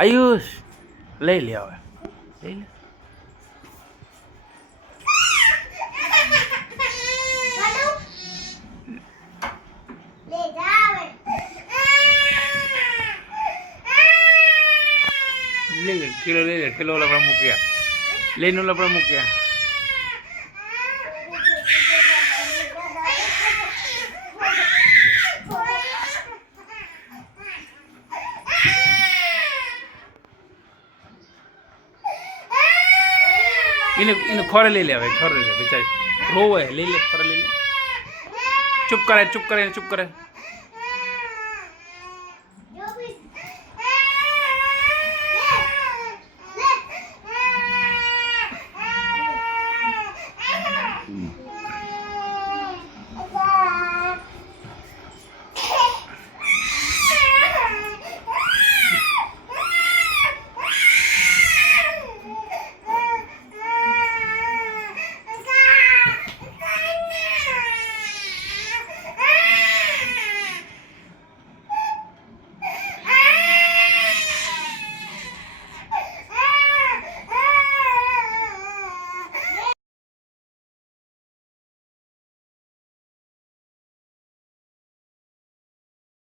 આયુષ લઈ લે હવે લઈ લે. લઈ લે કિલો લઈ લે કિલો આપણે મૂક્યા લઈને આપણે મૂક્યા. એને ખોરે લઈ લે હવે ખોરે લઈ લે બિચારી રોવે લઈ લે ખોરે લઈ લે. ચૂપ કરે ચૂપ કરે ચૂપ કરે